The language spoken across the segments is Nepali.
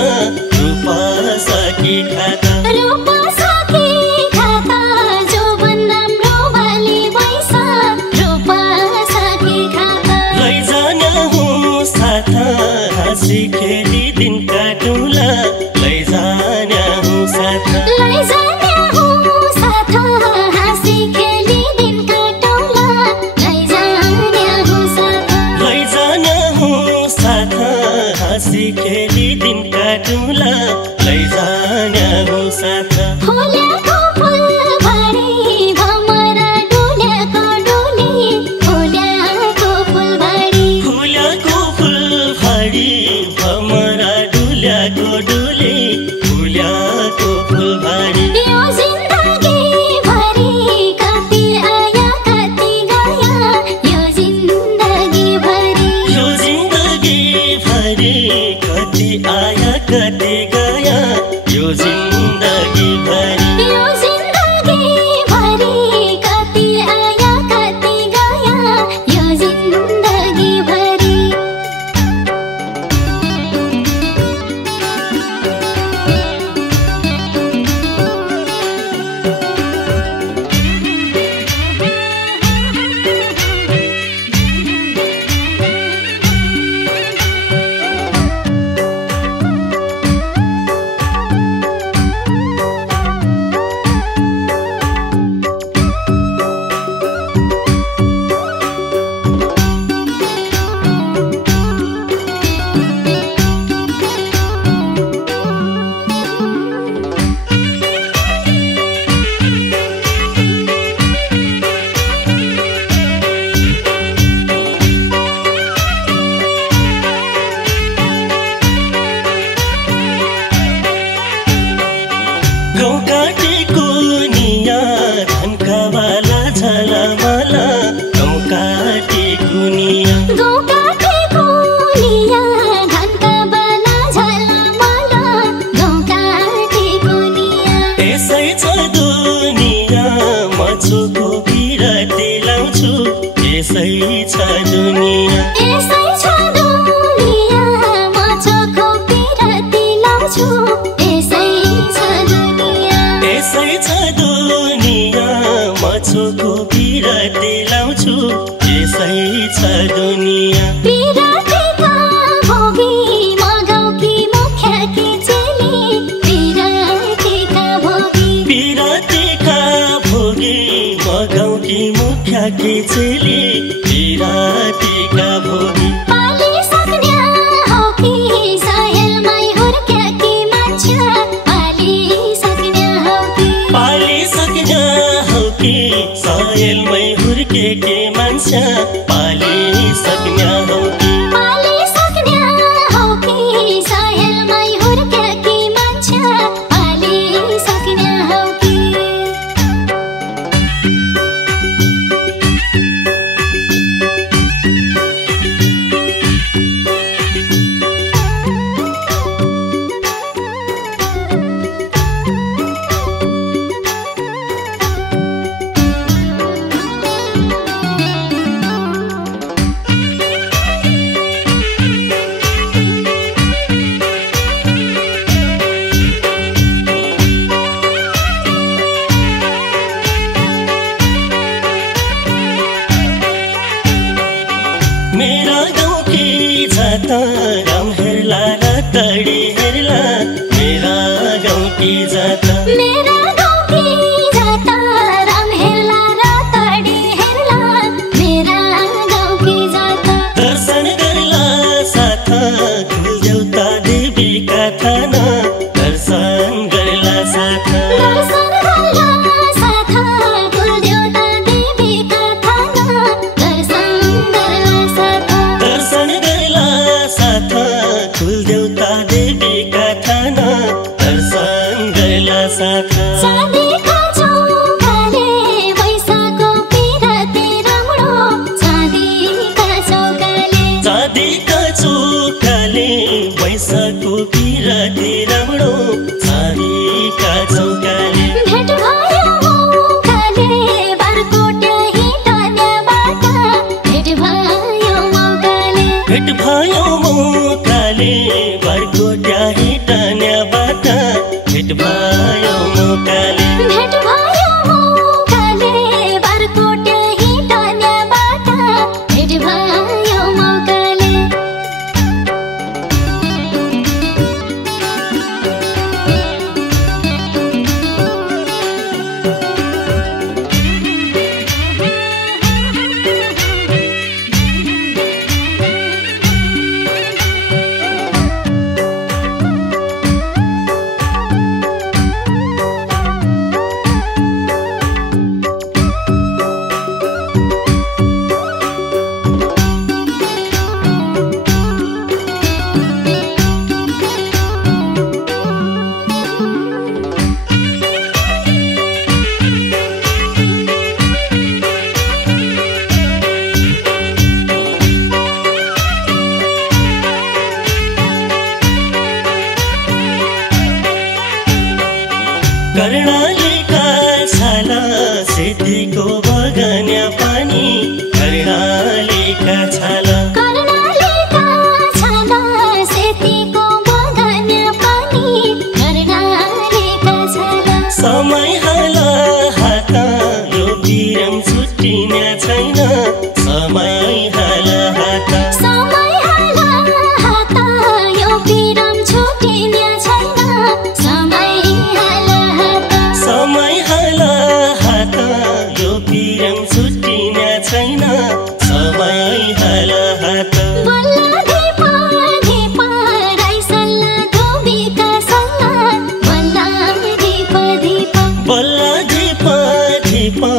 रूपा सकी खाता रूपा सकी खाता जो बन्नाम रोबाली बैसा रूपा सकी खाता लैजाना हूँ साथ हाँसी खेली दिन काटुला लैजाना हूँ साथ लैजाना हूँ साथ हाँसी खेली दिन काटुला लैजाना हूँ साथ लैजाना हूँ साथ हाँसी खेली दिन काटुला लैजाना हूँ साथ फुल्याको फुलबारी भमरा डुल्याको डुली फुल्याको फुलबारी फुल्याको फुलबारी भमरा डुल्याको डुली फुल्याको फुलबारी यो जिन्दगी भरि कति आया कति गया यो जिन्दगी भरि यो जिन्दगी भरि कति आया कति गया यो जिन्दगी भरि यो जिन्दगी भरि कति आया कति गया यो जिन्दगी भरि गाउँ काटेको निया धनकावाला झलमला गाउँ काटेको निया गाउँ काटेको निया धनका बाला झलमला गाउँ काटेको निया यसै छ दुनिया म चोखो बिरती लाउँछु यसै छ दुनिया यसै छ दुनिया म चोखो बिरती लाउँछु यसै छ दुनिया यसै छ दुनिया म चोखो बिरती लाउँछु यसै छ दुनिया बिरतीका भोगी म गाउँकी मुखियाकी चेली बिरतीका भोगी बिरातीका भोगी म गाउँकी मुखियाकी चेली बिरातीका भोगी पाली सक्ने हो कि सायलमै हुर्क्याकी मान्छे पाली सक्ने हो कि पाली सक्ने हो कि सायलमै हुर्केकी मान्छे पाली सक्ने हो कि पाली सक्ने हो कि सायलमै हुर्क्याकी मान्छे पाली सक्ने हो कि मेरा गाउँकी जाता राम हेर्ला र तडी हेर्ला मेरा गाउँकी जाता मेरा गाउँकी जाता राम हेर्ला र तडी हेर्ला मेरा गाउँकी जाता दर्शन गर्ला साथ कुलदेउता देवीका थान दर्शन गर्ला साथ दर्शन गर्ला साथ कुलदेउता देवीका थान दर्शन गर्ला साथ दर्शन गर्ला साथ कुलदेउता देवीका थान दर्शन गर्ला साथ चाँदीका चौकाले बैसाको पिराती राम्रो चाँदीका चौकाले चाँदीका चौकाले बैसाको पिराती राम्रो चाँदीका चौकाले भेट भयो मौकाले बारकोटे हिँड्ने बाटा भेट भयो मौकाले भेट भयो मौकाले बरको ट्याहिट कर्णालीका छाला सेतीको बगान्या पानी कर्णालीका छाला कर्णालीका छाला सेतीको बगान्या पानी कर्णालीका छाला समय हाला हात यो बिरम छुट्टिने छैन समय हाला हात समय हाला हात यो बिरम छुट्टिने छैन समय हाला हात समय हाला हात यो बिरम छुट्टिने छैन समय हाला हात बल्ला धिपा धिपा राई सल्ला धोबीका सल्ला बल्ला धिपा धिपा बल्ला धिपा धिपा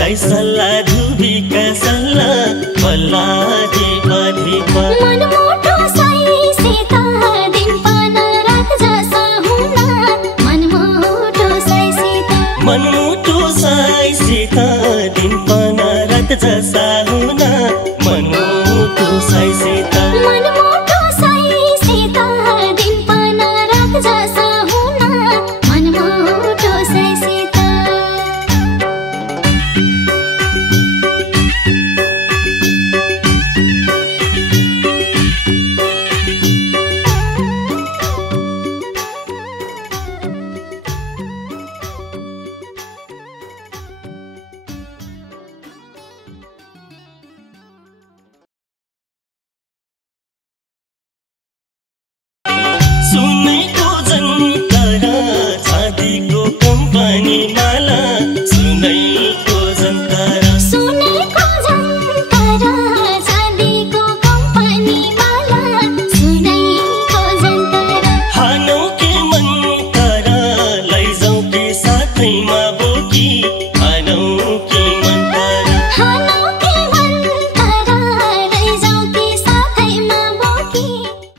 राई सल्ला धुबीका सल्ला बल्ला धिपा धिपा मनमोटो साई सीता दिन पाना रात जसा हुना मनमोटो साई सीता मनमुटु साई सीता दिन पाना रात जसा हुना मनमुटु साई सीता मनमोटो साई सीता दिन पाना रात जसा हुना मनमोटो साई सीता सुन